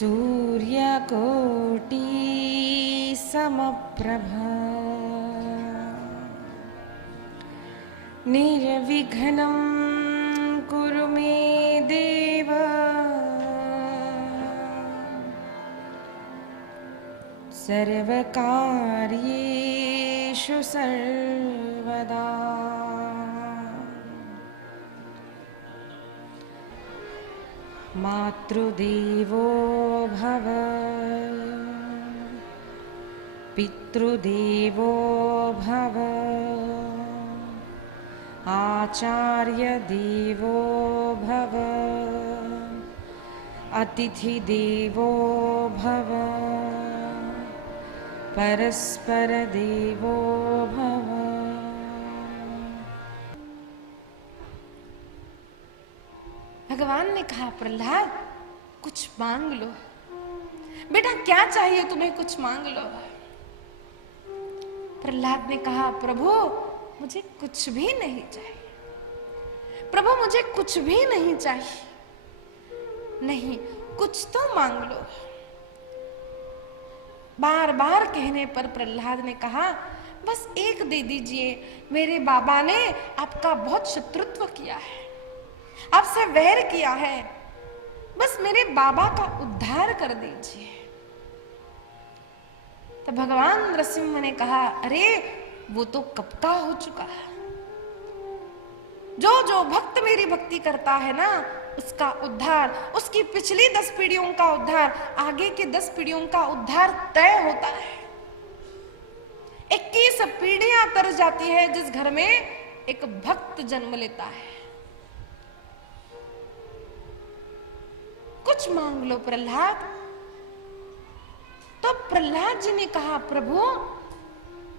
सूर्यकोटि समप्रभा निर्विघ्नं कुरु मे देव सर्वकार्येषु सर्वदा। मातृदेवो भव पितृदेवो भव आचार्यदेवो भव अतिथिदेवो भव परस्परदेवो भव। भगवान ने कहा, प्रहलाद कुछ मांग लो बेटा, क्या चाहिए तुम्हें, कुछ मांग लो। प्रहलाद ने कहा, प्रभु मुझे कुछ भी नहीं चाहिए, प्रभु मुझे कुछ भी नहीं चाहिए। नहीं, कुछ तो मांग लो। बार बार कहने पर प्रहलाद ने कहा, बस एक दे दीजिए, मेरे बाबा ने आपका बहुत शत्रुत्व किया है, आपसे वैर किया है, बस मेरे बाबा का उद्धार कर दीजिए। तो भगवान नरसिंह ने कहा, अरे वो तो कब का हो चुका है। जो जो भक्त मेरी भक्ति करता है ना, उसका उद्धार, उसकी पिछली 10 पीढ़ियों का उद्धार, आगे के 10 पीढ़ियों का उद्धार तय होता है। 21 पीढ़ियां तर जाती है जिस घर में एक भक्त जन्म लेता है। कुछ मांग लो प्रहलाद। तो प्रहलाद जी ने कहा, प्रभु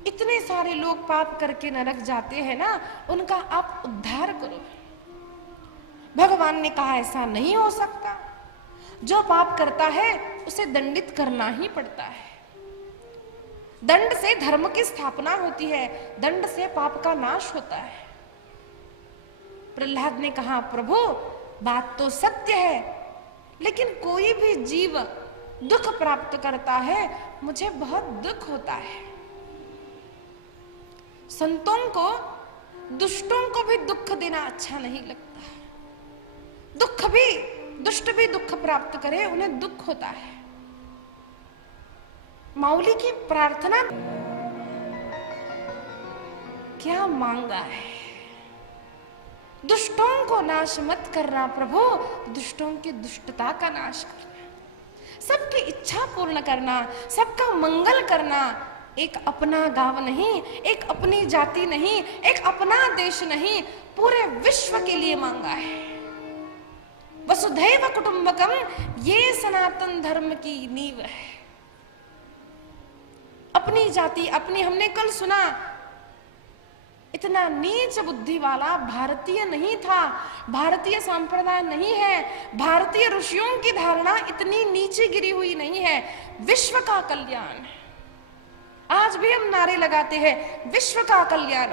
इतने सारे लोग पाप करके नरक जाते हैं ना, उनका आप उद्धार करो। भगवान ने कहा, ऐसा नहीं हो सकता, जो पाप करता है उसे दंडित करना ही पड़ता है। दंड से धर्म की स्थापना होती है, दंड से पाप का नाश होता है। प्रहलाद ने कहा, प्रभु बात तो सत्य है, लेकिन कोई भी जीव दुख प्राप्त करता है, मुझे बहुत दुख होता है। संतों को, दुष्टों को भी दुख देना अच्छा नहीं लगता। दुष्ट भी दुख प्राप्त करे, उन्हें दुख होता है। माउली की प्रार्थना क्या मांगा है? दुष्टों को नाश मत करना प्रभु, दुष्टों की दुष्टता का नाश करना, सबकी इच्छा पूर्ण करना, सबका मंगल करना। एक अपना गांव नहीं, एक अपनी जाति नहीं, एक अपना देश नहीं, पूरे विश्व के लिए मांगा है। वसुधैव कुटुंबकम, ये सनातन धर्म की नींव है। अपनी जाति, अपनी, हमने कल सुना, इतना नीच बुद्धि वाला भारतीय नहीं था, भारतीय संप्रदाय नहीं है, भारतीय ऋषियों की धारणा इतनी नीचे गिरी हुई नहीं है। विश्व का कल्याण, आज भी हम नारे लगाते हैं, विश्व का कल्याण।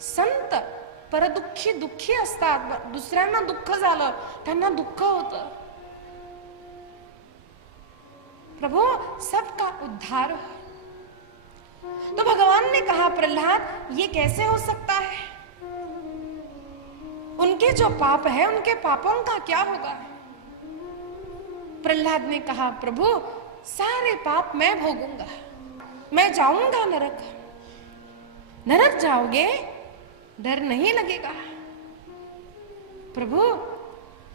संत परदुःखी दुःखी असतात, दुसऱ्यांना दुःख झालं त्यांना दुःख होतं। प्रभु सबका उद्धार हो। तो भगवान ने कहा, प्रहलाद ये कैसे हो सकता है? उनके जो पाप है, उनके पापों का क्या होगा? प्रहलाद ने कहा, प्रभु सारे पाप मैं भोगूंगा, मैं जाऊंगा नरक। नरक जाओगे, डर नहीं लगेगा। प्रभु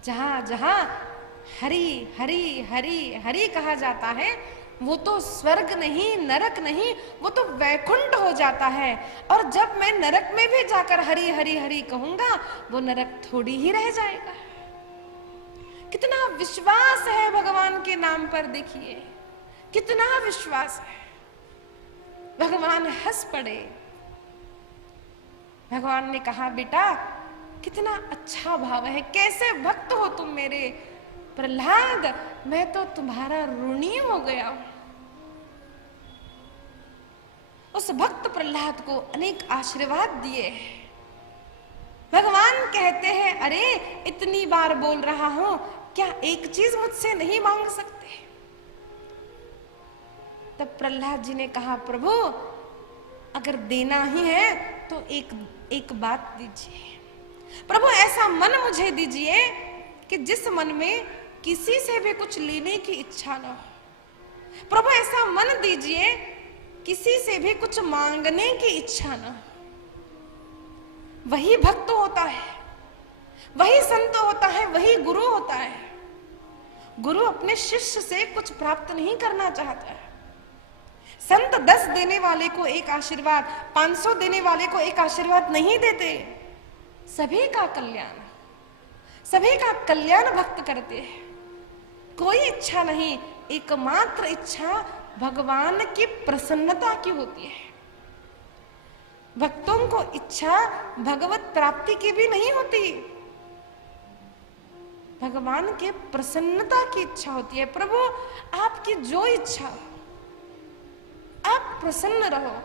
जहां जहां हरि हरि हरि हरि कहा जाता है, वो तो स्वर्ग नहीं, नरक नहीं, वो तो वैकुंठ हो जाता है। और जब मैं नरक में भी जाकर हरि हरि हरि कहूंगा, वो नरक थोड़ी ही रह जाएगा। कितना विश्वास है भगवान के नाम पर, देखिए कितना विश्वास है। भगवान हंस पड़े। भगवान ने कहा, बेटा कितना अच्छा भाव है, कैसे भक्त हो तुम मेरे। प्रहलाद मैं तो तुम्हारा ऋणी हो गया हूं। उस भक्त प्रहलाद को अनेक आशीर्वाद दिए। भगवान कह कहते हैं, अरे इतनी बार बोल रहा हूं, क्या एक चीज मुझसे नहीं मांग सकते? तब प्रहलाद जी ने कहा, प्रभु अगर देना ही है तो एक बात दीजिए। प्रभु ऐसा मन मुझे दीजिए कि जिस मन में किसी से भी कुछ लेने की इच्छा न हो। प्रभु ऐसा मन दीजिए किसी से भी कुछ मांगने की इच्छा न हो। वही भक्त होता है, वही संत होता है, वही गुरु होता है। गुरु अपने शिष्य से कुछ प्राप्त नहीं करना चाहता है। संत 10 देने वाले को एक आशीर्वाद, 500 देने वाले को एक आशीर्वाद नहीं देते। सभी का कल्याण भक्त करते हैं। कोई इच्छा नहीं, एकमात्र इच्छा भगवान की प्रसन्नता की होती है। भक्तों को इच्छा भगवत प्राप्ति की भी नहीं होती, भगवान के प्रसन्नता की इच्छा होती है। प्रभु आपकी जो इच्छा, आप प्रसन्न रहो।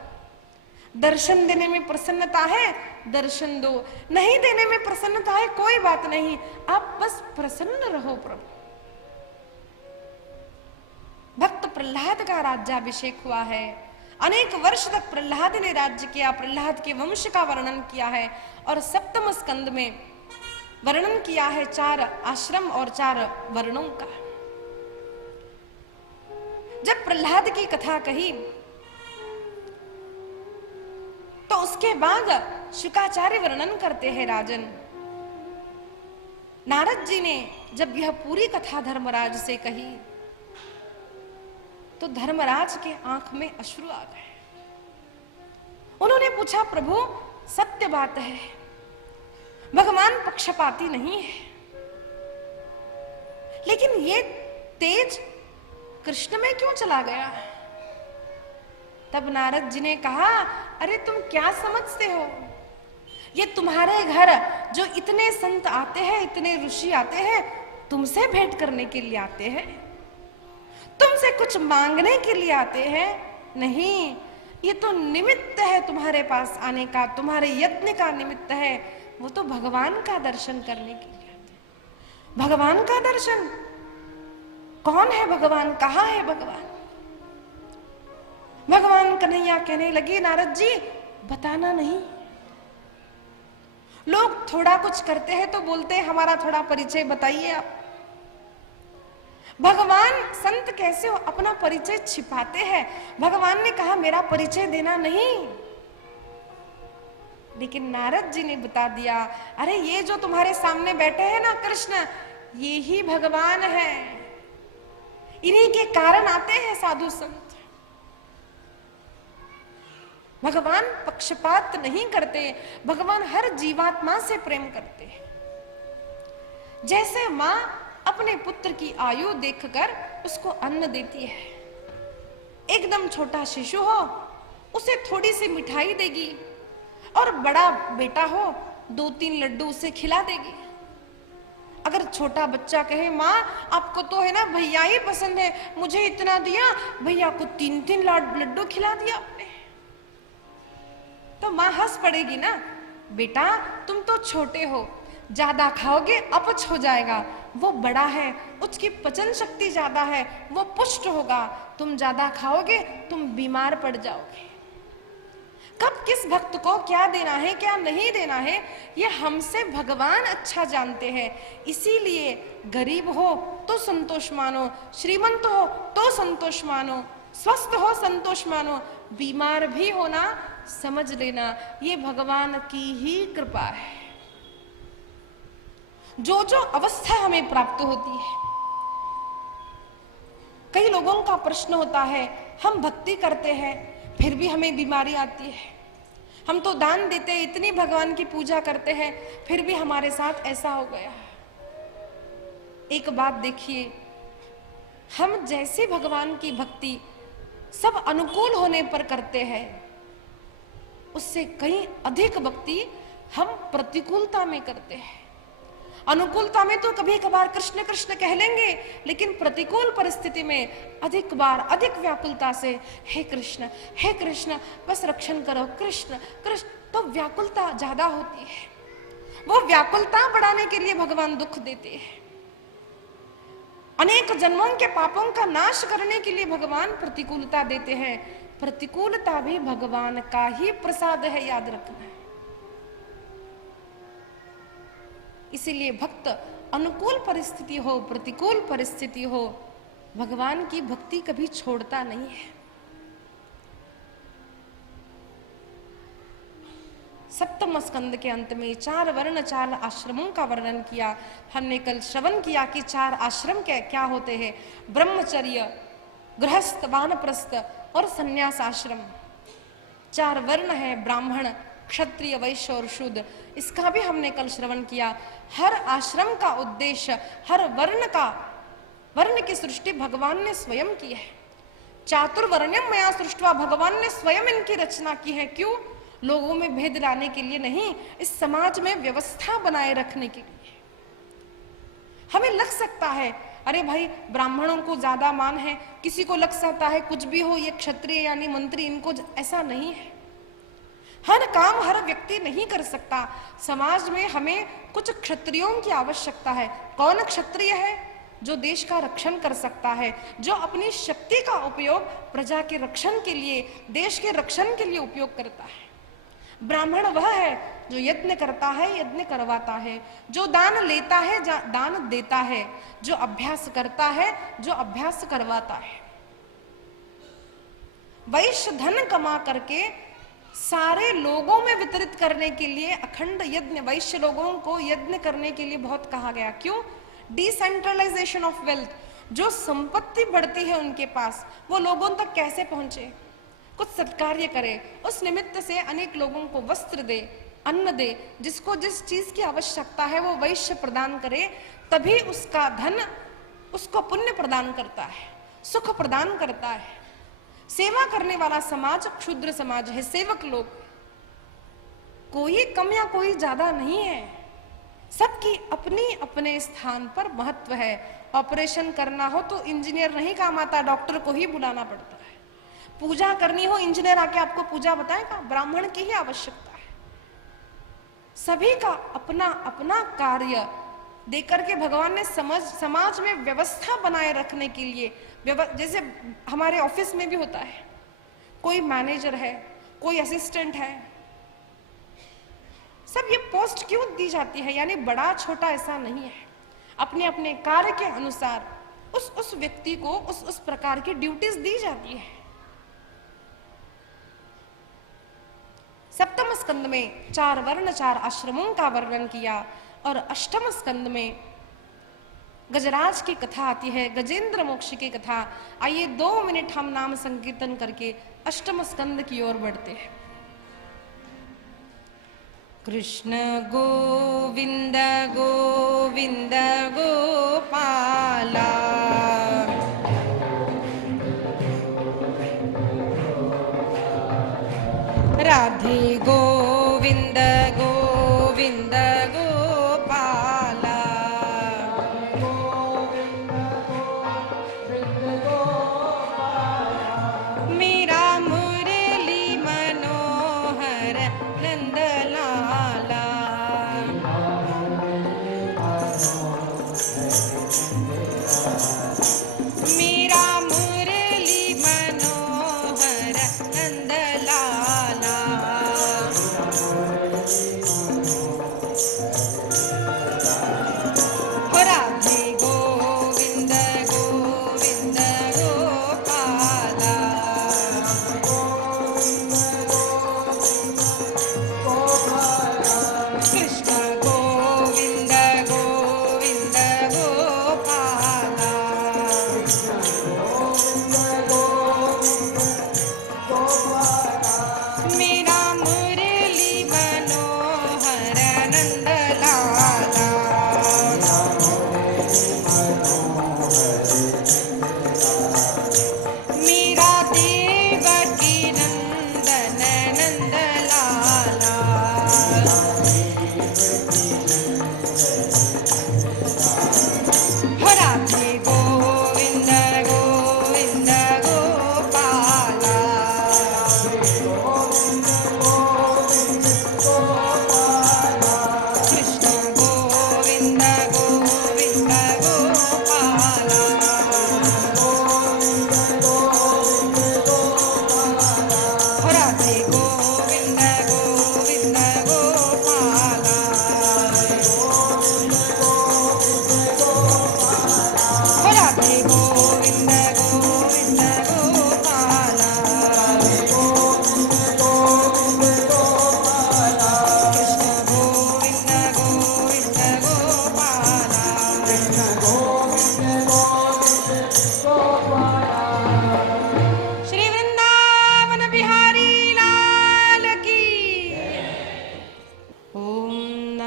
दर्शन देने में प्रसन्नता है, दर्शन दो। नहीं देने में प्रसन्नता है, कोई बात नहीं, आप बस प्रसन्न रहो। प्रभु भक्त प्रहलाद का राज्याभिषेक हुआ है। अनेक वर्ष तक प्रहलाद ने राज्य किया, प्रहलाद के वंश का वर्णन किया है और सप्तम स्कंद में वर्णन किया है 4 आश्रम और 4 वर्णों का। जब प्रहलाद की कथा कही तो उसके बाद शुकाचार्य वर्णन करते हैं, राजन नारद जी ने जब यह पूरी कथा धर्मराज से कही तो धर्मराज के आंख में अश्रु आ गए। उन्होंने पूछा, प्रभु सत्य बात है, भगवान पक्षपाती नहीं है, लेकिन ये तेज कृष्ण में क्यों चला गया? तब नारद जी ने कहा, अरे तुम क्या समझते हो? ये तुम्हारे घर जो इतने संत आते हैं, इतने ऋषि आते हैं, तुमसे भेंट करने के लिए आते हैं, तुमसे कुछ मांगने के लिए आते हैं? नहीं, ये तो निमित्त है तुम्हारे पास आने का, तुम्हारे यत्न का निमित्त है। वो तो भगवान का दर्शन करने के लिए आते हैं। भगवान का दर्शन? कौन है भगवान? कहाँ है भगवान? भगवान कन्हैया कहने लगे, नारद जी बताना नहीं। लोग थोड़ा कुछ करते हैं तो बोलते हैं हमारा थोड़ा परिचय बताइए आप। भगवान संत कैसे हो अपना परिचय छिपाते हैं। भगवान ने कहा मेरा परिचय देना नहीं, लेकिन नारद जी ने बता दिया, अरे ये जो तुम्हारे सामने बैठे हैं ना कृष्ण, ये ही भगवान है। इन्हीं के कारण आते हैं साधु संत। भगवान पक्षपात नहीं करते, भगवान हर जीवात्मा से प्रेम करते हैं। जैसे मां अपने पुत्र की आयु देखकर उसको अन्न देती है, एकदम छोटा शिशु हो उसे थोड़ी सी मिठाई देगी, और बड़ा बेटा हो 2-3 लड्डू उसे खिला देगी। अगर छोटा बच्चा कहे माँ आपको तो है ना भैया ही पसंद है, मुझे इतना दिया, भैया को 3-3 लड्डू खिला दिया आपने, तो माँ हंस पड़ेगी ना, बेटा तुम तो छोटे हो, ज्यादा खाओगे अपच हो जाएगा, वो बड़ा है उसकी पचन शक्ति ज्यादा है, वो पुष्ट होगा, तुम ज्यादा खाओगे तुम बीमार पड़ जाओगे। कब किस भक्त को क्या देना है क्या नहीं देना है ये हमसे भगवान अच्छा जानते हैं। इसीलिए गरीब हो तो संतोष मानो, श्रीमंत हो तो संतोष मानो, स्वस्थ हो संतोष मानो, बीमार भी होना समझ लेना ये भगवान की ही कृपा है। जो जो अवस्था हमें प्राप्त होती है, कई लोगों का प्रश्न होता है हम भक्ति करते हैं फिर भी हमें बीमारी आती है, हम तो दान देते हैं, इतनी भगवान की पूजा करते हैं फिर भी हमारे साथ ऐसा हो गया। एक बात देखिए, हम जैसे भगवान की भक्ति सब अनुकूल होने पर करते हैं, उससे कहीं अधिक भक्ति हम प्रतिकूलता में करते हैं। अनुकूलता में तो कभी कभार कृष्ण कृष्ण कह लेंगे, लेकिन प्रतिकूल परिस्थिति में अधिक बार अधिक व्याकुलता से हे कृष्ण बस रक्षण करो, कृष्ण कृष्ण, तो व्याकुलता ज्यादा होती है। वो व्याकुलता बढ़ाने के लिए भगवान दुख देते हैं। अनेक जन्मों के पापों का नाश करने के लिए भगवान प्रतिकूलता देते हैं। प्रतिकूलता भी भगवान का ही प्रसाद है, याद रखना है। इसीलिए भक्त अनुकूल परिस्थिति हो प्रतिकूल परिस्थिति हो, भगवान की भक्ति कभी छोड़ता नहीं है। सप्तम स्कंद के अंत में 4 वर्ण 4 आश्रमों का वर्णन किया। हमने कल श्रवण किया कि 4 आश्रम क्या होते हैं। ब्रह्मचर्य, गृहस्थ, वानप्रस्थ और संन्यास आश्रम। 4 वर्ण है, ब्राह्मण, क्षत्रिय, वैश्य और शूद्र। इसका भी हमने कल श्रवण किया। हर आश्रम का उद्देश्य, हर वर्ण की सृष्टि भगवान ने स्वयं की है। चातुर्वर्ण्यम मया सृष्टवा, भगवान ने स्वयं इनकी रचना की है। क्यों? लोगों में भेद लाने के लिए नहीं, इस समाज में व्यवस्था बनाए रखने के लिए। हमें लग सकता है अरे भाई ब्राह्मणों को ज्यादा मान है, किसी को लग सकता है कुछ भी हो ये क्षत्रिय यानी मंत्री, इनको ऐसा नहीं है। हर काम हर व्यक्ति नहीं कर सकता। समाज में हमें कुछ क्षत्रियों की आवश्यकता है। कौन क्षत्रिय है? जो देश का रक्षण कर सकता है, जो अपनी शक्ति का उपयोग प्रजा के रक्षण के लिए, देश के रक्षण के लिए उपयोग करता है। ब्राह्मण वह है जो यज्ञ करता है, यज्ञ करवाता है, जो दान लेता है, दान देता है, जो अभ्यास करता है, जो अभ्यास करवाता है। वैश्य धन कमा करके सारे लोगों में वितरित करने के लिए अखंड यज्ञ, वैश्य लोगों को यज्ञ करने के लिए बहुत कहा गया। क्यों? Decentralization of wealth. जो संपत्ति बढ़ती है उनके पास, वो लोगों तक कैसे पहुंचे? कुछ सत्कार्य करे, उस निमित्त से अनेक लोगों को वस्त्र दे, अन्न दे, जिसको जिस चीज की आवश्यकता है वो वैश्य प्रदान करे, तभी उसका धन उसको पुण्य प्रदान करता है, सुख प्रदान करता है। सेवा करने वाला समाज क्षुद्र समाज है, सेवक लोग। कोई कम या कोई ज्यादा नहीं है, सबकी अपनी अपने स्थान पर महत्व है। ऑपरेशन करना हो तो इंजीनियर नहीं काम आता, डॉक्टर को ही बुलाना पड़ता है। पूजा करनी हो, इंजीनियर आके आपको पूजा बताएगा, ब्राह्मण की ही आवश्यकता है। सभी का अपना अपना कार्य देकर के भगवान ने समाज में व्यवस्था बनाए रखने के लिए, जैसे हमारे ऑफिस में भी होता है, कोई मैनेजर है, कोई असिस्टेंट है, सब ये पोस्ट क्यों दी जाती है? यानी बड़ा छोटा ऐसा नहीं है, अपने अपने कार्य के अनुसार उस व्यक्ति को उस प्रकार की ड्यूटीज दी जाती है। सप्तम स्कंद में 4 वर्ण 4 आश्रमों का वर्णन किया और अष्टम स्कंद में गजराज की कथा आती है, गजेंद्र मोक्ष की कथा। आइए 2 मिनट हम नाम संकीर्तन करके अष्टम स्कंद की ओर बढ़ते हैं। कृष्ण गोविंद गोविंद गोपाला, राधे गोविंद गोविंद गोपाला, मेरा मुरली मनोहर नंदलाला,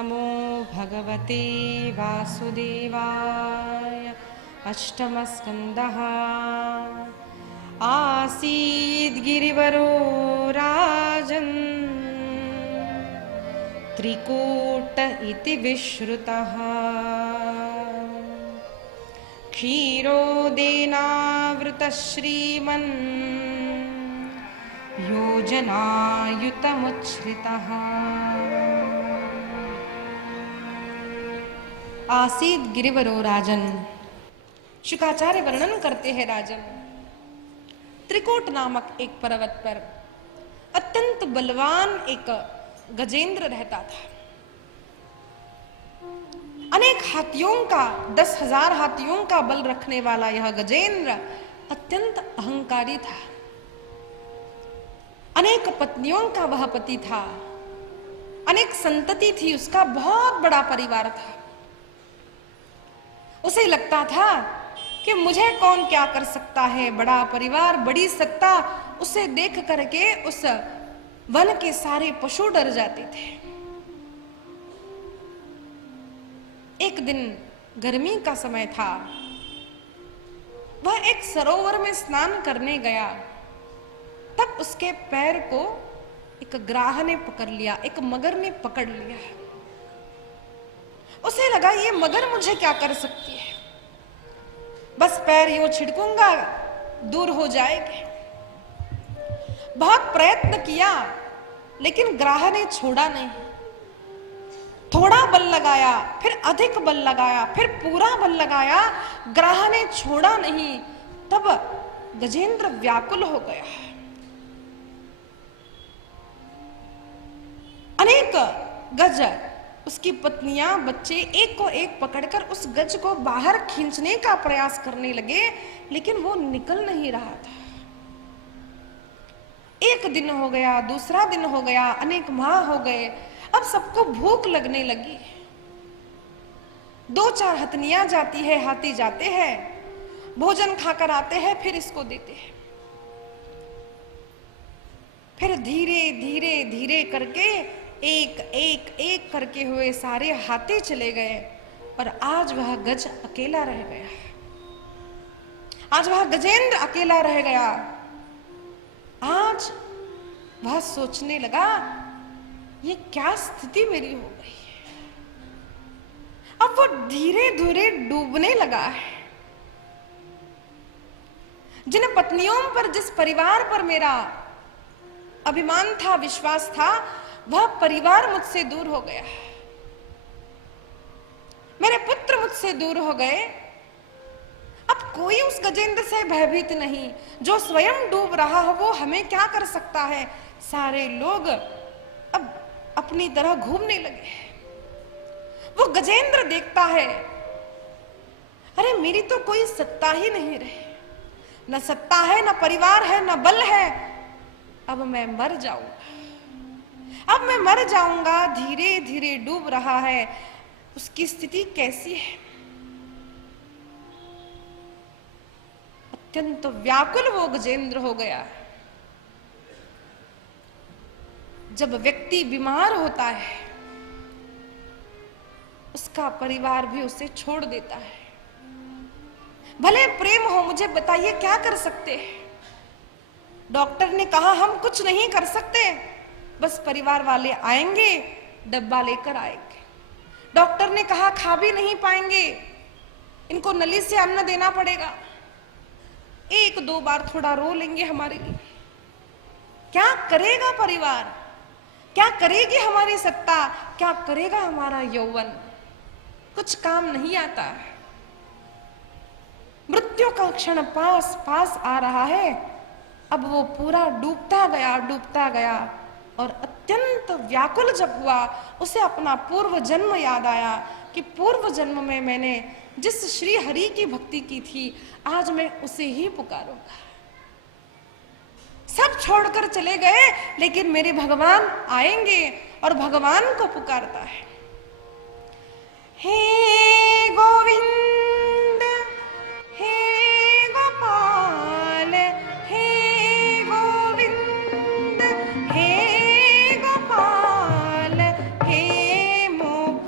नमो भगवते वासुदेवाय। अष्टमस्कन्धः। आसीद्गिरिवरो राजन् त्रिकूट इति विश्रुतः। क्षीरोदेनावृतश्रीमन् योजनायुतमुच्छ्रितः। आसीद गिरिवरो राजन। शुकाचार्य वर्णन करते हैं राजन, त्रिकूट नामक एक पर्वत पर अत्यंत बलवान एक गजेंद्र रहता था। अनेक हाथियों का 10,000 हाथियों का बल रखने वाला यह गजेंद्र अत्यंत अहंकारी था। अनेक पत्नियों का वह पति था, अनेक संतति थी, उसका बहुत बड़ा परिवार था। उसे लगता था कि मुझे कौन क्या कर सकता है, बड़ा परिवार, बड़ी सत्ता। उसे देख करके उस वन के सारे पशु डर जाते थे। एक दिन गर्मी का समय था, वह एक सरोवर में स्नान करने गया। तब उसके पैर को एक ग्राह ने पकड़ लिया, एक मगर ने पकड़ लिया। उसे लगा ये मगर मुझे क्या कर सकती है, बस पैर यूं छिड़कूंगा दूर हो जाएगी। बहुत प्रयत्न किया लेकिन ग्राह ने छोड़ा नहीं। थोड़ा बल लगाया, फिर अधिक बल लगाया, फिर पूरा बल लगाया, ग्राह ने छोड़ा नहीं। तब गजेंद्र व्याकुल हो गया। अनेक गज उसकी पत्नियां, बच्चे एक को एक पकड़कर उस गज को बाहर खींचने का प्रयास करने लगे, लेकिन वो निकल नहीं रहा था। एक दिन हो गया, दूसरा दिन हो गया, अनेक माह हो गए। अब सबको भूख लगने लगी। 2-4 हथनियां जाती है, हाथी जाते हैं, भोजन खाकर आते हैं, फिर इसको देते हैं। फिर धीरे धीरे धीरे करके एक एक एक करके हुए सारे हाथी चले गए और आज वह गज अकेला रह गया। आज वह गजेंद्र अकेला रह गया। आज वह सोचने लगा, ये क्या स्थिति मेरी हो गई है। अब वो धीरे धीरे डूबने लगा है। जिन पत्नियों पर, जिस परिवार पर मेरा अभिमान था, विश्वास था, वह परिवार मुझसे दूर हो गया। मेरे पुत्र मुझसे दूर हो गए। अब कोई उस गजेंद्र से भयभीत नहीं, जो स्वयं डूब रहा हो वो हमें क्या कर सकता है। सारे लोग अब अपनी तरह घूमने लगे। वो गजेंद्र देखता है, अरे मेरी तो कोई सत्ता ही नहीं रही, न सत्ता है, न परिवार है, न बल है। अब मैं मर जाऊंगा, अब मैं मर जाऊंगा। धीरे धीरे डूब रहा है। उसकी स्थिति कैसी है? अत्यंत व्याकुल वो गजेंद्र हो गया। जब व्यक्ति बीमार होता है, उसका परिवार भी उसे छोड़ देता है। भले प्रेम हो, मुझे बताइए क्या कर सकते हैं। डॉक्टर ने कहा हम कुछ नहीं कर सकते, बस परिवार वाले आएंगे, डब्बा लेकर आएंगे। डॉक्टर ने कहा खा भी नहीं पाएंगे, इनको नली से अन्न देना पड़ेगा। 1-2 बार थोड़ा रो लेंगे हमारे लिए। क्या करेगा परिवार, क्या करेगी हमारी सत्ता, क्या करेगा हमारा यौवन? कुछ काम नहीं आता। मृत्यु का क्षण पास पास आ रहा है। अब वो पूरा डूबता गया और अत्यंत व्याकुल जब हुआ, उसे अपना पूर्व जन्म याद आया कि पूर्व जन्म में मैंने जिस श्री हरि की भक्ति की थी, आज मैं उसे ही पुकारूंगा। सब छोड़कर चले गए, लेकिन मेरे भगवान आएंगे और भगवान को पुकारता है, हे गोविंद, हे गोपाल, हे गोविंद, हे गोपाल, हे मोक्ष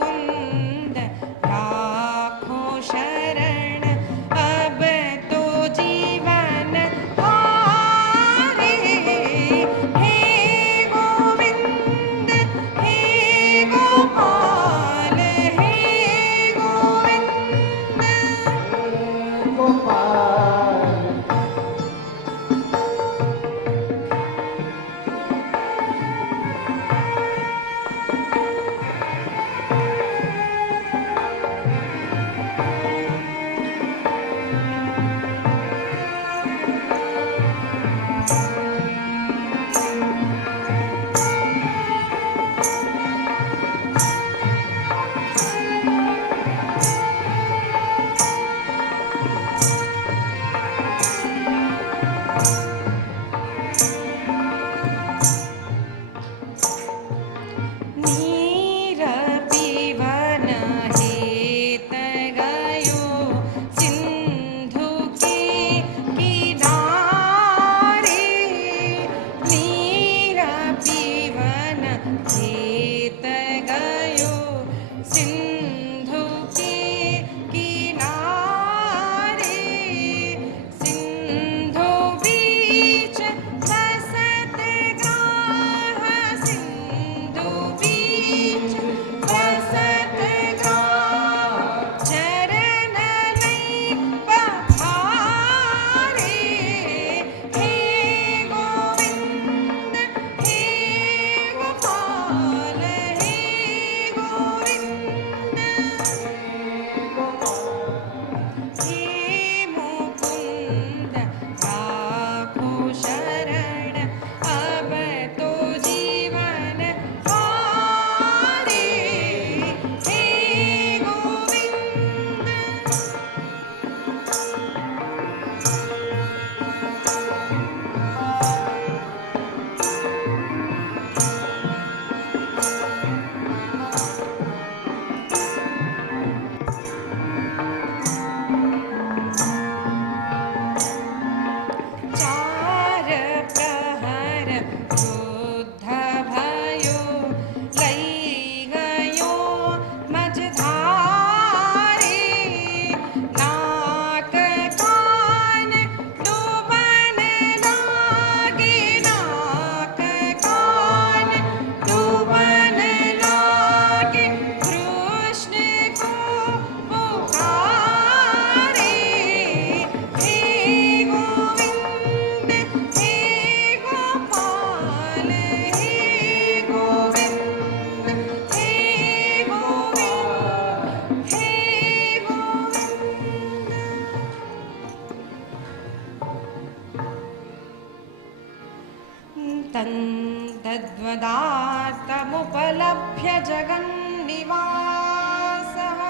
तद्वदार्तमुपलभ्य जगन्निवासः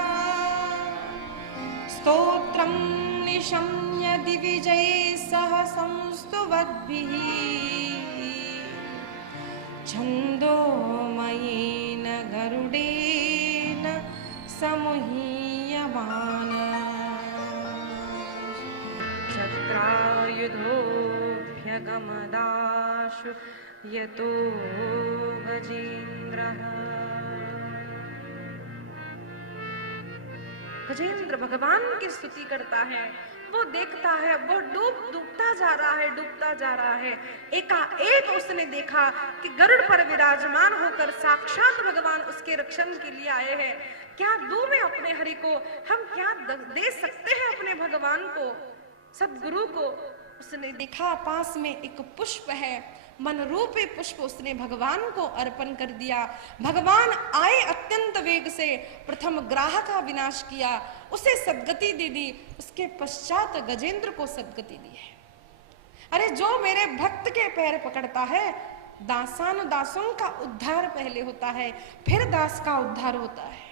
स्तोत्रं निशम्य दिविजैः सह संस्तुवद्भिः छन्दोमयेन गरुडेन समुह्यमान चक्रायुधोऽभ्यगमदाशु यतो गजेन्द्रः। गजेंद्र भगवान की स्तुति करता है। वो देखता है, वो डूबता जा रहा है, डूबता जा रहा है। एकाएक उसने देखा कि गरुड़ पर विराजमान होकर साक्षात भगवान उसके रक्षण के लिए आए हैं। क्या दूं मैं अपने हरि को? हम क्या दे सकते हैं अपने भगवान को, सदगुरु को? उसने देखा पास में एक पुष्प है, मन रूपी पुष्प उसने भगवान को अर्पण कर दिया। भगवान आए अत्यंत वेग से, प्रथम ग्राह का विनाश किया, उसे सद्गति दे दी, उसके पश्चात गजेंद्र को सद्गति दी है। अरे जो मेरे भक्त के पैर पकड़ता है, दासानुदासों का उद्धार पहले होता है, फिर दास का उद्धार होता है।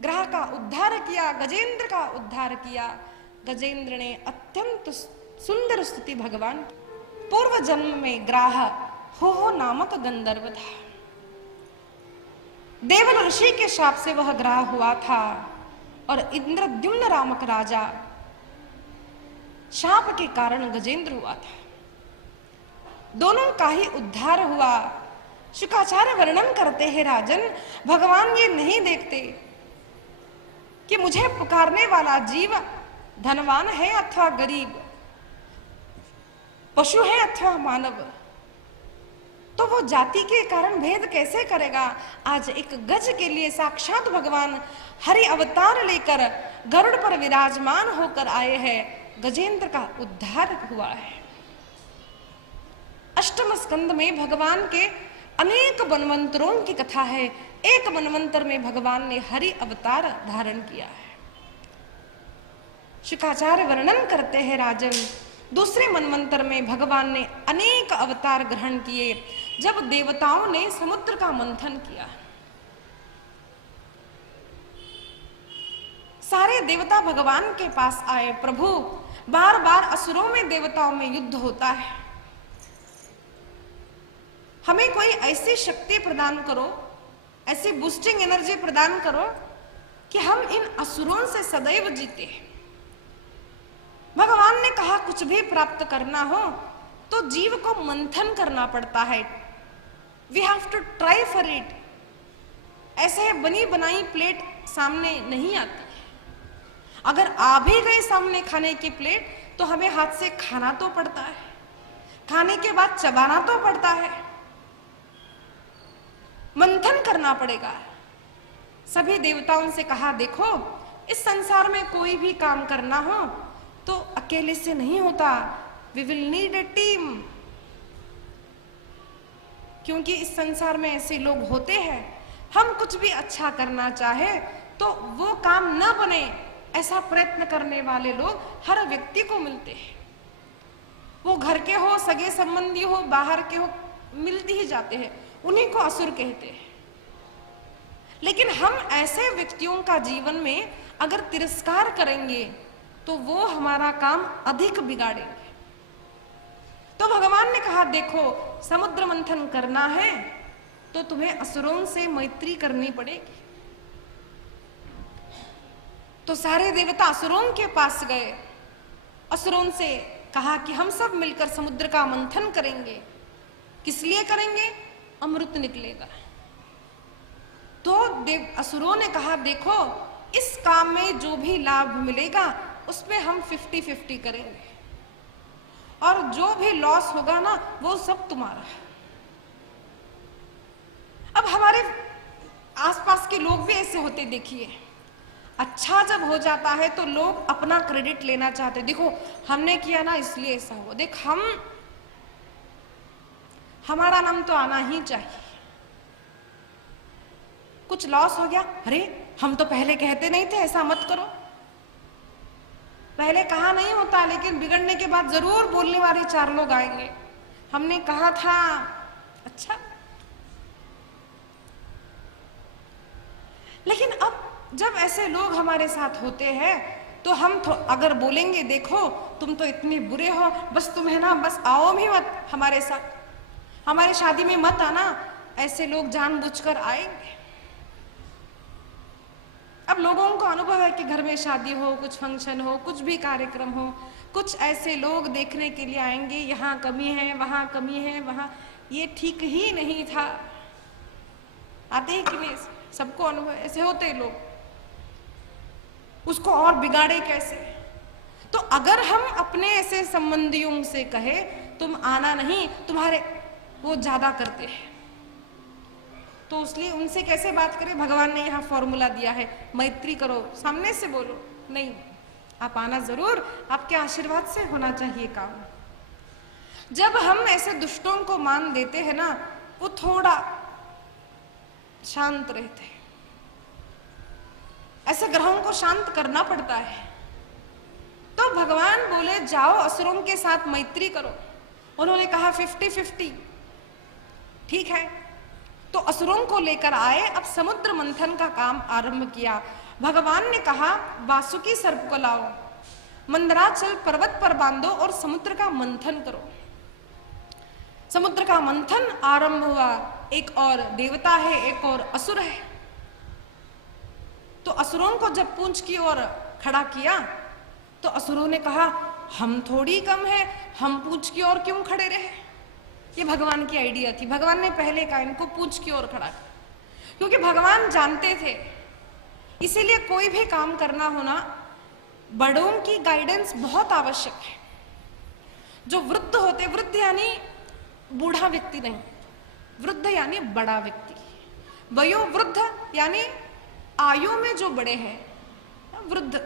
ग्राह का उद्धार किया, गजेंद्र का उद्धार किया। गजेंद्र ने अत्यंत सुंदर स्तुति भगवान। पूर्व जन्म में ग्राह हो नामक गंधर्व था। देवल ऋषि के शाप से वह ग्राह हुआ था और इंद्रद्युम्न नामक राजा शाप के कारण गजेंद्र हुआ था। दोनों का ही उद्धार हुआ। शुकाचार्य वर्णन करते हैं, राजन भगवान ये नहीं देखते कि मुझे पुकारने वाला जीव धनवान है अथवा गरीब, पशु है अथवा मानव, तो वो जाति के कारण भेद कैसे करेगा? आज एक गज के लिए साक्षात भगवान हरि अवतार लेकर गरुड़ पर विराजमान होकर आए हैं। गजेंद्र का उद्धार हुआ है। अष्टम स्कंद में भगवान के अनेक मनवंतरों की कथा है। एक मनवंतर में भगवान ने हरि अवतार धारण किया है। शुकाचार्य वर्णन करते हैं, राजन दूसरे मनवंतर में भगवान ने अनेक अवतार ग्रहण किए। जब देवताओं ने समुद्र का मंथन किया, सारे देवता भगवान के पास आए, प्रभु बार बार असुरों में देवताओं में युद्ध होता है, हमें कोई ऐसी शक्ति प्रदान करो, ऐसी बूस्टिंग एनर्जी प्रदान करो कि हम इन असुरों से सदैव जीते। भगवान ने कहा कुछ भी प्राप्त करना हो तो जीव को मंथन करना पड़ता है। We have to try for it. ऐसे बनी बनाई प्लेट सामने नहीं आती। अगर आ भी गए सामने खाने की प्लेट तो हमें हाथ से खाना तो पड़ता है, खाने के बाद चबाना तो पड़ता है, मंथन करना पड़ेगा। सभी देवताओं से कहा, देखो इस संसार में कोई भी काम करना हो तो अकेले से नहीं होता, we will need a team. क्योंकि इस संसार में ऐसे लोग होते हैं, हम कुछ भी अच्छा करना चाहे तो वो काम न बने, ऐसा प्रयत्न करने वाले लोग हर व्यक्ति को मिलते हैं। वो घर के हो, सगे संबंधी हो, बाहर के हो, मिलते ही जाते हैं। उन्हीं को असुर कहते हैं। लेकिन हम ऐसे व्यक्तियों का जीवन में अगर तिरस्कार करेंगे तो वो हमारा काम अधिक बिगाड़ेंगे। तो भगवान ने कहा, देखो समुद्र मंथन करना है तो तुम्हें असुरों से मैत्री करनी पड़ेगी। तो सारे देवता असुरों के पास गए, असुरों से कहा कि हम सब मिलकर समुद्र का मंथन करेंगे। किस लिए करेंगे? अमृत निकलेगा। तो असुरों ने कहा, देखो इस काम में जो भी लाभ मिलेगा उसमें हम 50-50 करेंगे और जो भी लॉस होगा ना वो सब तुम्हारा है। अब हमारे आसपास के लोग भी ऐसे होते देखिए, अच्छा जब हो जाता है तो लोग अपना क्रेडिट लेना चाहते, देखो हमने किया ना इसलिए ऐसा हुआ, देख हमारा नाम तो आना ही चाहिए। कुछ लॉस हो गया, अरे हम तो पहले कहते नहीं थे ऐसा मत करो। पहले कहा नहीं होता, लेकिन बिगड़ने के बाद जरूर बोलने वाले 4 लोग आएंगे। हमने कहा था अच्छा, लेकिन अब जब ऐसे लोग हमारे साथ होते हैं तो हम तो अगर बोलेंगे देखो तुम तो इतने बुरे हो, बस तुम्हें ना बस आओ भी मत हमारे साथ, हमारे शादी में मत आना, ऐसे लोग जानबूझकर आएंगे। अब लोगों को अनुभव है कि घर में शादी हो, कुछ फंक्शन हो, कुछ भी कार्यक्रम हो, कुछ ऐसे लोग देखने के लिए आएंगे, यहाँ कमी है, वहाँ कमी है, वहाँ ये ठीक ही नहीं था। आते हैं कि नहीं? सबको अनुभव, ऐसे होते लोग, उसको और बिगाड़े कैसे। तो अगर हम अपने ऐसे संबंधियों से कहे तुम आना नहीं, तुम्हारे वो ज्यादा करते हैं, तो इसलिए उनसे कैसे बात करें? भगवान ने यहाँ फॉर्मूला दिया है, मैत्री करो, सामने से बोलो, नहीं आप आना जरूर, आपके आशीर्वाद से होना चाहिए काम। जब हम ऐसे दुष्टों को मान देते हैं ना, वो थोड़ा शांत रहते हैं। ऐसे ग्रहों को शांत करना पड़ता है। तो भगवान बोले जाओ असुरों के साथ मैत्री करो। उन्होंने कहा 50-50 ठीक है। तो असुरों को लेकर आए, अब समुद्र मंथन का काम आरंभ किया। भगवान ने कहा वासुकी सर्प को लाओ, मंदराचल पर्वत पर बांधो और समुद्र का मंथन करो। समुद्र का मंथन आरंभ हुआ। एक और देवता है, एक और असुर है। तो असुरों को जब पूंछ की ओर खड़ा किया तो असुरों ने कहा हम थोड़ी कम है, हम पूंछ की ओर क्यों खड़े रहे। ये भगवान की आइडिया थी। भगवान ने पहले कहा इनको पूंछ की ओर खड़ा किया, क्योंकि भगवान जानते थे। इसीलिए कोई भी काम करना होना, बड़ों की गाइडेंस बहुत आवश्यक है। जो वृद्ध होते, वृद्ध यानी बूढ़ा व्यक्ति नहीं, वृद्ध यानी बड़ा व्यक्ति। वयोवृद्ध यानी आयु में जो बड़े हैं, वृद्ध,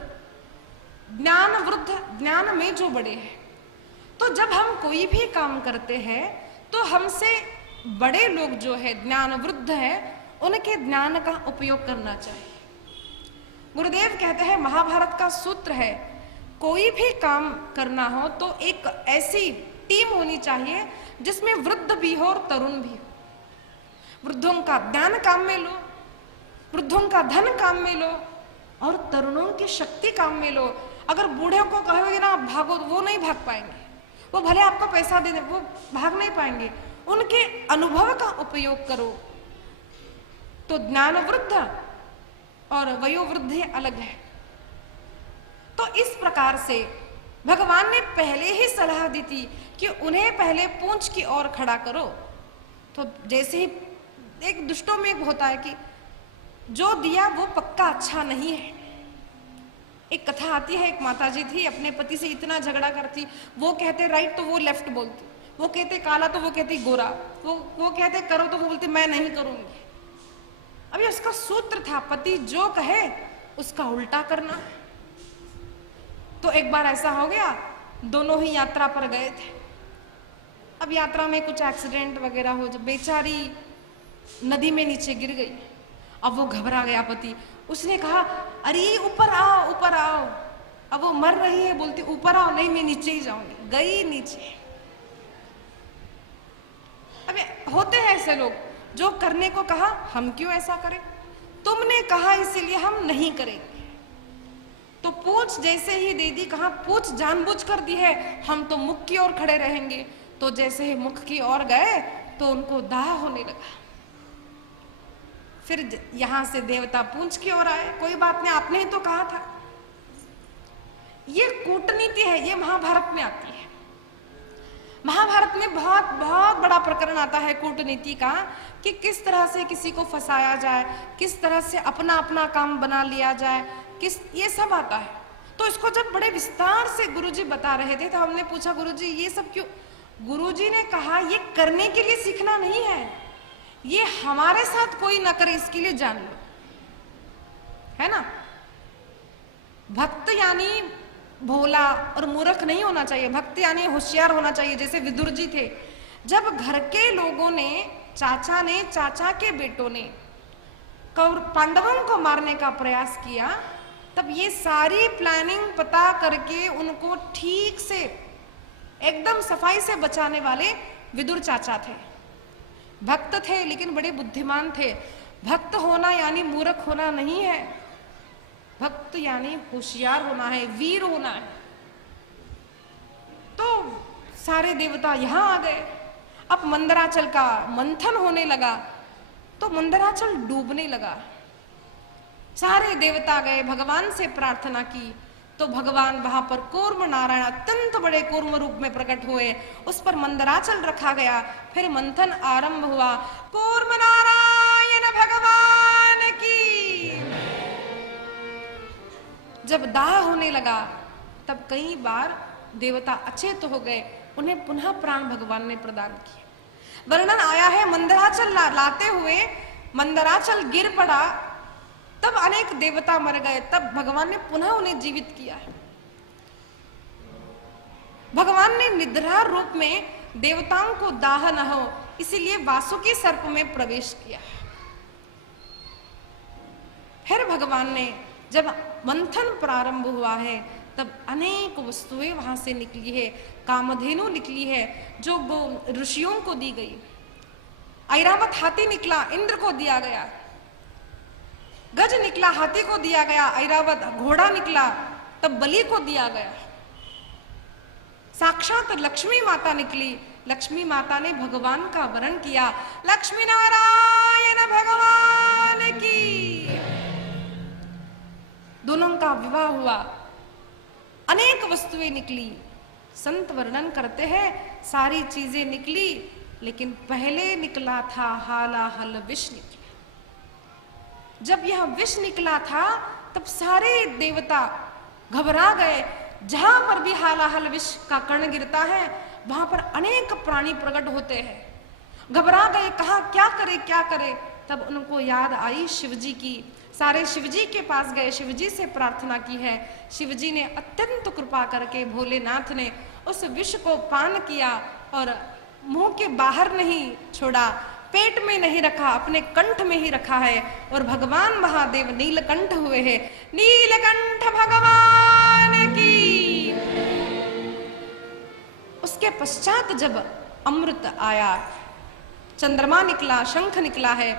ज्ञान वृद्ध, ज्ञान में जो बड़े हैं। तो जब हम कोई भी काम करते हैं तो हमसे बड़े लोग जो है, ज्ञान वृद्ध है, उनके ज्ञान का उपयोग करना चाहिए। गुरुदेव कहते हैं, महाभारत का सूत्र है, कोई भी काम करना हो तो एक ऐसी टीम होनी चाहिए जिसमें वृद्ध भी हो और तरुण भी हो। वृद्धों का ज्ञान काम में लो, वृद्धों का धन काम में लो और तरुणों की शक्ति काम में लो। अगर बूढ़े को कहोगे ना भागो, वो नहीं भाग पाएंगे। वो भले आपको पैसा दे दे, वो भाग नहीं पाएंगे। उनके अनुभव का उपयोग करो। तो ज्ञान वृद्ध और वयोवृद्ध अलग है। तो इस प्रकार से भगवान ने पहले ही सलाह दी थी कि उन्हें पहले पूंछ की ओर खड़ा करो। तो जैसे ही एक दुष्टों में एक होता है कि जो दिया वो पक्का अच्छा नहीं है। एक कथा आती है, एक माताजी थी, अपने पति से इतना झगड़ा करती, वो कहते राइट तो वो लेफ्ट बोलती, वो कहते काला तो वो कहती गोरा, वो कहते करो तो वो बोलती मैं नहीं करूंगी। अभी उसका सूत्र था, पति जो कहे उसका उल्टा करना। तो एक बार ऐसा हो गया, दोनों ही यात्रा पर गए थे। अब यात्रा में कुछ एक्सीडेंट वगैरह हो, जब बेचारी नदी में नीचे गिर गई। अब वो घबरा गया पति, उसने कहा अरे ऊपर आओ, ऊपर आओ। अब वो मर रही है, बोलती ऊपर आओ, नहीं मैं नीचे ही जाऊंगी। गई नीचे। अब होते हैं ऐसे लोग जो करने को कहा हम क्यों ऐसा करें, तुमने कहा इसीलिए हम नहीं करेंगे। तो पूछ जैसे ही दे दी, कहा पूछ जानबूझ कर दी है, हम तो मुख की ओर खड़े रहेंगे। तो जैसे ही मुख की ओर गए तो उनको दाह होने लगा। फिर यहां से देवता पूंछ की ओर आए, कोई बात नहीं, आपने ही तो कहा था। ये कूटनीति है, ये महाभारत में आती है। महाभारत में बहुत बहुत बड़ा प्रकरण आता है कूटनीति का, कि किस तरह से किसी को फंसाया जाए, किस तरह से अपना अपना काम बना लिया जाए, ये सब आता है। तो इसको जब बड़े विस्तार से गुरुजी बता रहे थे तो हमने पूछा गुरुजी ये सब क्यों। गुरुजी ने कहा ये करने के लिए सीखना नहीं है, ये हमारे साथ कोई ना करे इसके लिए जान लो, है ना। भक्त यानी भोला और मूर्ख नहीं होना चाहिए, भक्त यानी होशियार होना चाहिए। जैसे विदुर जी थे, जब घर के लोगों ने, चाचा के बेटों ने पांडवों को मारने का प्रयास किया, तब ये सारी प्लानिंग पता करके उनको ठीक से एकदम सफाई से बचाने वाले विदुर चाचा थे। भक्त थे लेकिन बड़े बुद्धिमान थे। भक्त होना यानी मूर्ख होना नहीं है, भक्त यानी होशियार होना है, वीर होना है। तो सारे देवता यहां आ गए। अब मंदराचल का मंथन होने लगा तो मंदराचल डूबने लगा। सारे देवता गए, भगवान से प्रार्थना की तो भगवान वहां पर कूर्म नारायण अत्यंत बड़े कूर्म रूप में प्रकट हुए। उस पर मंदराचल रखा गया। फिर मंथन आरंभ हुआ। कूर्म नारायण भगवान की। जब दाह होने लगा तब कई बार देवता अचेत हो गए, उन्हें पुनः प्राण भगवान ने प्रदान किए। वर्णन आया है मंदराचल लाते हुए मंदराचल गिर पड़ा, तब अनेक देवता मर गए, तब भगवान ने पुनः उन्हें जीवित किया है। भगवान ने निद्रा रूप में देवताओं को दाह न हो इसीलिए वासुकी सर्प में प्रवेश किया। फिर भगवान ने जब मंथन प्रारंभ हुआ है तब अनेक वस्तुएं वहां से निकली है। कामधेनु निकली है जो ऋषियों को दी गई। ऐरावत हाथी निकला, इंद्र को दिया गया। गज निकला, हाथी को दिया गया। ऐरावत घोड़ा निकला, तब बलि को दिया गया। साक्षात लक्ष्मी माता निकली, लक्ष्मी माता ने भगवान का वरण किया। लक्ष्मी नारायण भगवान की। दोनों का विवाह हुआ। अनेक वस्तुएं निकली। संत वर्णन करते हैं सारी चीजें निकली, लेकिन पहले निकला था हालाहल विष निकला। जब यह विष निकला था तब सारे देवता घबरा गए। जहां पर भी हालाहल विष का कण गिरता है वहां पर अनेक प्राणी प्रकट होते हैं। घबरा गए, कहा क्या करे क्या करे। तब उनको याद आई शिवजी की। सारे शिवजी के पास गए, शिवजी से प्रार्थना की है। शिवजी ने अत्यंत कृपा करके भोलेनाथ ने उस विष को पान किया और मुंह के बाहर नहीं छोड़ा, पेट में नहीं रखा, अपने कंठ में ही रखा है। और भगवान महादेव नीलकंठ हुए हैं। नीलकंठ भगवान की। उसके पश्चात जब अमृत आया, चंद्रमा निकला, शंख निकला है।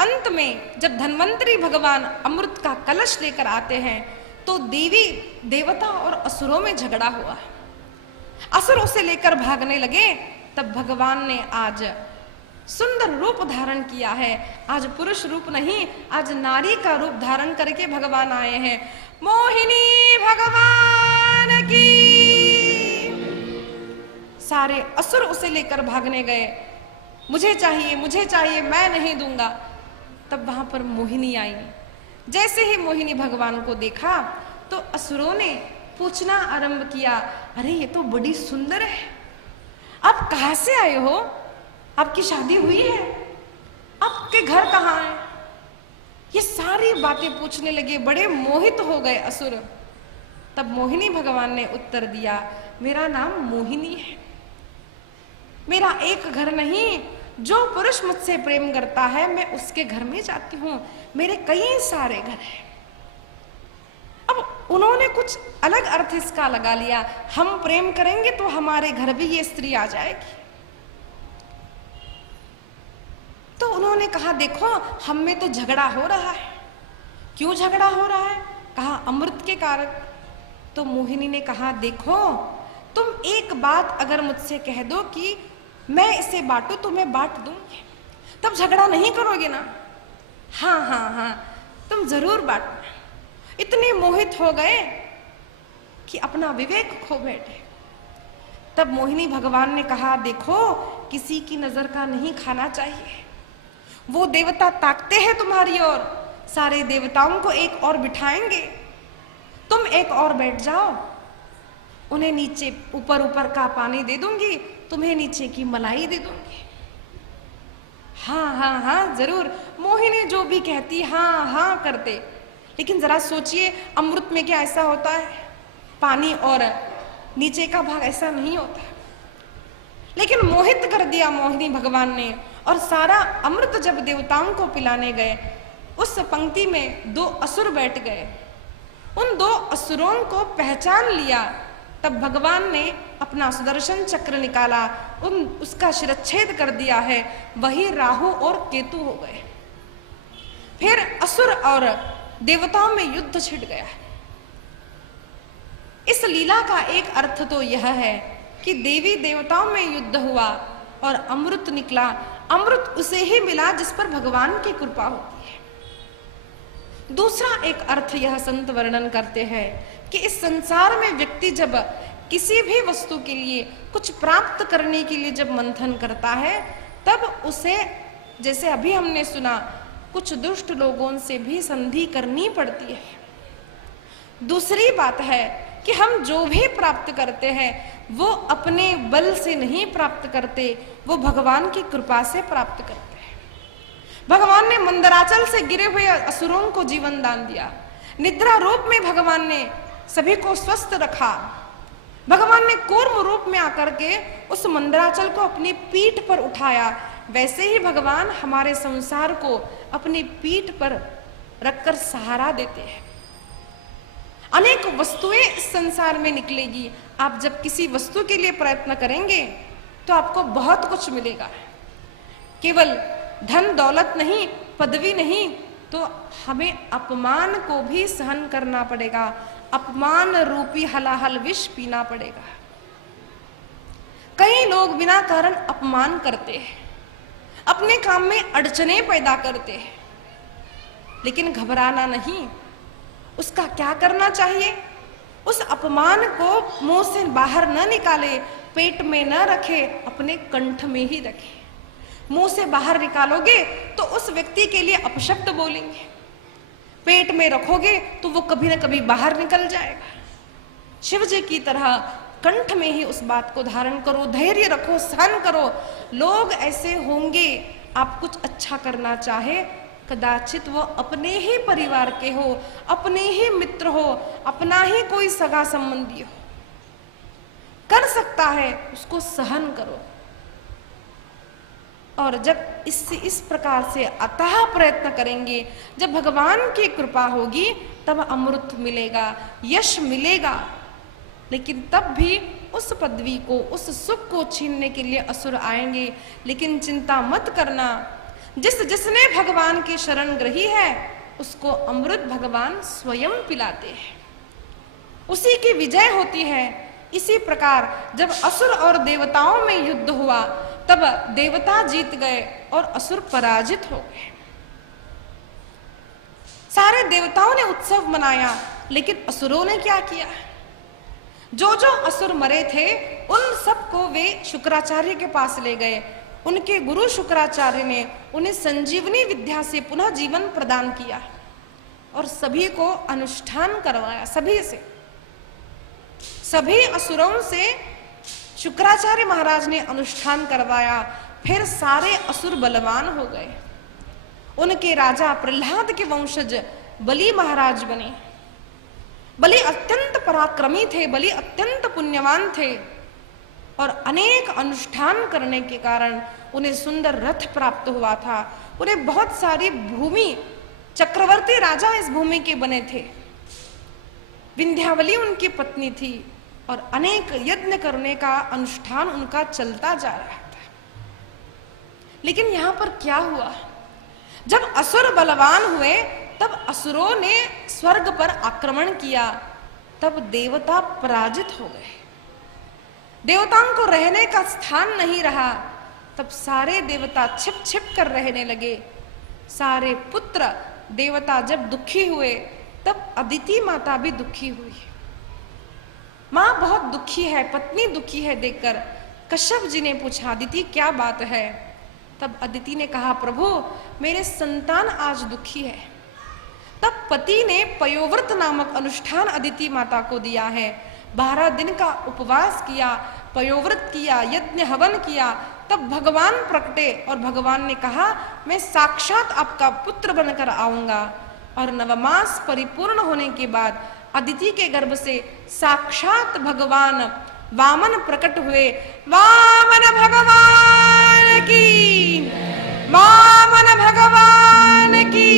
अंत में जब धन्वंतरी भगवान अमृत का कलश लेकर आते हैं तो देवी देवता और असुरों में झगड़ा हुआ। असुर उसे लेकर भागने लगे। तब भगवान ने आज सुंदर रूप धारण किया है। आज पुरुष रूप नहीं, आज नारी का रूप धारण करके भगवान आए हैं। मोहिनी भगवान की। सारे असुर उसे लेकर भागने गए। मुझे चाहिए, मैं नहीं दूंगा। तब वहां पर मोहिनी आई। जैसे ही मोहिनी भगवान को देखा तो असुरों ने पूछना आरंभ किया, अरे ये तो बड़ी सुंदर है, आप कहां से आए हो? आपकी शादी हुई है? आपके घर कहाँ है? ये सारी बातें पूछने लगे। बड़े मोहित हो गए असुर। तब मोहिनी भगवान ने उत्तर दिया, मेरा नाम मोहिनी है। मेरा एक घर नहीं, जो पुरुष मुझसे प्रेम करता है मैं उसके घर में जाती हूं। मेरे कई सारे घर हैं। अब उन्होंने कुछ अलग अर्थ इसका लगा लिया, हम प्रेम करेंगे तो हमारे घर भी ये स्त्री आ जाएगी। तो उन्होंने कहा, देखो हम में तो झगड़ा हो रहा है। क्यों झगड़ा हो रहा है? कहा अमृत के कारण। तो मोहिनी ने कहा, देखो तुम एक बात अगर मुझसे कह दो कि मैं इसे बांटू तो मैं बांट दूंगी, तब झगड़ा नहीं करोगे ना? हाँ, तुम जरूर बांटना। इतने मोहित हो गए कि अपना विवेक खो बैठे। तब मोहिनी भगवान ने कहा, देखो किसी की नजर का नहीं खाना चाहिए। वो देवता ताकते हैं तुम्हारी ओर, सारे देवताओं को एक और बिठाएंगे, तुम एक और बैठ जाओ। उन्हें नीचे ऊपर का पानी दे दूंगी, तुम्हें नीचे की मलाई दे दूंगी। हाँ जरूर। मोहिनी जो भी कहती हाँ करते। लेकिन जरा सोचिए, अमृत में क्या ऐसा होता है? पानी और नीचे का भाग ऐसा नहीं होता। लेकिन मोहित कर दिया मोहिनी भगवान ने। और सारा अमृत जब देवताओं को पिलाने गए, उस पंक्ति में दो असुर बैठ गए। उन दो असुरों को पहचान लिया। तब भगवान ने अपना सुदर्शन चक्र निकाला, उसका शिरच्छेद कर दिया है, वही राहु और केतु हो गए। फिर असुर और देवताओं में युद्ध छिड़ गया। इस लीला का एक अर्थ तो यह है कि देवी देवताओं में युद्ध हुआ और अमृत निकला। अमृत उसे ही मिला जिस पर भगवान की कृपा होती है। दूसरा एक अर्थ यह संत वर्णन करते हैं कि इस संसार में व्यक्ति जब किसी भी वस्तु के लिए कुछ प्राप्त करने के लिए जब मंथन करता है, तब उसे, जैसे अभी हमने सुना, कुछ दुष्ट लोगों से भी संधि करनी पड़ती है। दूसरी बात है कि हम जो भी प्राप्त करते हैं वो अपने बल से नहीं प्राप्त करते, वो भगवान की कृपा से प्राप्त करते हैं। भगवान ने मंदराचल से गिरे हुए असुरों को जीवन दान दिया। निद्रा रूप में भगवान ने सभी को स्वस्थ रखा। भगवान ने कूर्म रूप में आकर के उस मंदराचल को अपनी पीठ पर उठाया। वैसे ही भगवान हमारे संसार को अपनी पीठ पर रखकर सहारा देते हैं। अनेक वस्तुएं इस संसार में निकलेगी। आप जब किसी वस्तु के लिए प्रयत्न करेंगे तो आपको बहुत कुछ मिलेगा। केवल धन दौलत नहीं, पदवी नहीं, तो हमें अपमान को भी सहन करना पड़ेगा। अपमान रूपी हलाहल विष पीना पड़ेगा। कई लोग बिना कारण अपमान करते हैं, अपने काम में अड़चने पैदा करते हैं, लेकिन घबराना नहीं। उसका क्या करना चाहिए? उस अपमान को मुंह से बाहर न निकाले, पेट में न रखे, अपने कंठ में ही रखे। मुंह से बाहर निकालोगे तो उस व्यक्ति के लिए अपशब्द बोलेंगे, पेट में रखोगे तो वो कभी न कभी बाहर निकल जाएगा। शिव जी की तरह कंठ में ही उस बात को धारण करो, धैर्य रखो, सहन करो। लोग ऐसे होंगे, आप कुछ अच्छा करना चाहे, कदाचित वो अपने ही परिवार के हो, अपने ही मित्र हो, अपना ही कोई सगा संबंधी हो, कर सकता है, उसको सहन करो। और जब इस प्रकार से अथाह प्रयत्न करेंगे, जब भगवान की कृपा होगी, तब अमृत मिलेगा, यश मिलेगा। लेकिन तब भी उस पदवी को, उस सुख को छीनने के लिए असुर आएंगे। लेकिन चिंता मत करना, जिसने भगवान की शरण ग्रही है उसको अमृत भगवान स्वयं पिलाते हैं, उसी की विजय होती है। इसी प्रकार जब असुर और देवताओं में युद्ध हुआ, तब देवता जीत गए और असुर पराजित हो गए। सारे देवताओं ने उत्सव मनाया, लेकिन असुरों ने क्या किया? जो जो असुर मरे थे उन सबको वे शुक्राचार्य के पास ले गए। उनके गुरु शुक्राचार्य ने उन्हें संजीवनी विद्या से पुनः जीवन प्रदान किया और सभी को अनुष्ठान करवाया। सभी असुरों से शुक्राचार्य महाराज ने अनुष्ठान करवाया। फिर सारे असुर बलवान हो गए। उनके राजा प्रहलाद के वंशज बलि महाराज बने। बलि अत्यंत पराक्रमी थे, बलि अत्यंत पुण्यवान थे और अनेक अनुष्ठान करने के कारण उन्हें सुंदर रथ प्राप्त हुआ था। उन्हें बहुत सारी भूमि, चक्रवर्ती राजा इस भूमि के बने थे। विंध्यावली उनकी पत्नी थी और अनेक यज्ञ करने का अनुष्ठान उनका चलता जा रहा था। लेकिन यहां पर क्या हुआ? जब असुर बलवान हुए, तब असुरों ने स्वर्ग पर आक्रमण किया, तब देवता पराजित हो गए। देवताओं को रहने का स्थान नहीं रहा, तब सारे देवता छिप छिप कर रहने लगे। सारे पुत्र देवता जब दुखी हुए, तब अदिति माता भी दुखी हुई। माँ बहुत दुखी है, पत्नी दुखी है देखकर कश्यप जी ने पूछा, अदिति क्या बात है? तब अदिति ने कहा, प्रभु मेरे संतान आज दुखी है। तब पति ने पयोव्रत नामक अनुष्ठान अदिति माता को दिया है। 12 दिन का उपवास किया, पयोव्रत किया, यज्ञ हवन किया। तब भगवान प्रकटे और भगवान ने कहा, मैं साक्षात आपका पुत्र बनकर आऊंगा। और नवमास परिपूर्ण होने के बाद अदिति के गर्भ से साक्षात भगवान वामन प्रकट हुए। वामन भगवान की, वामन भगवान की।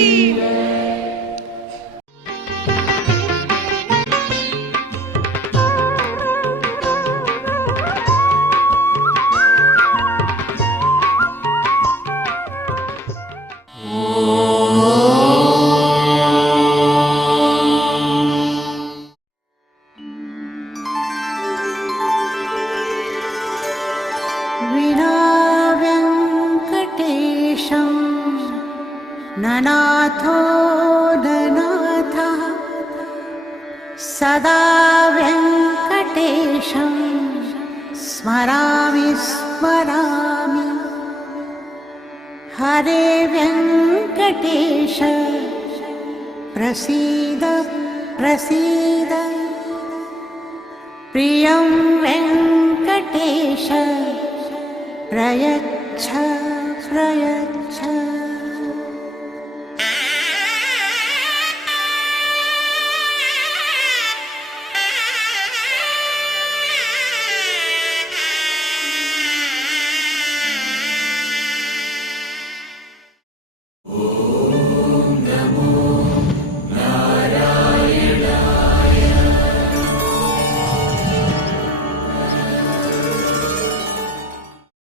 सदा वेङ्कटेशं स्मरामि स्मरामि। हरे वेङ्कटेश प्रसीद प्रसीद। प्रियं वेङ्कटेश प्रयच्छ प्रयच्छ।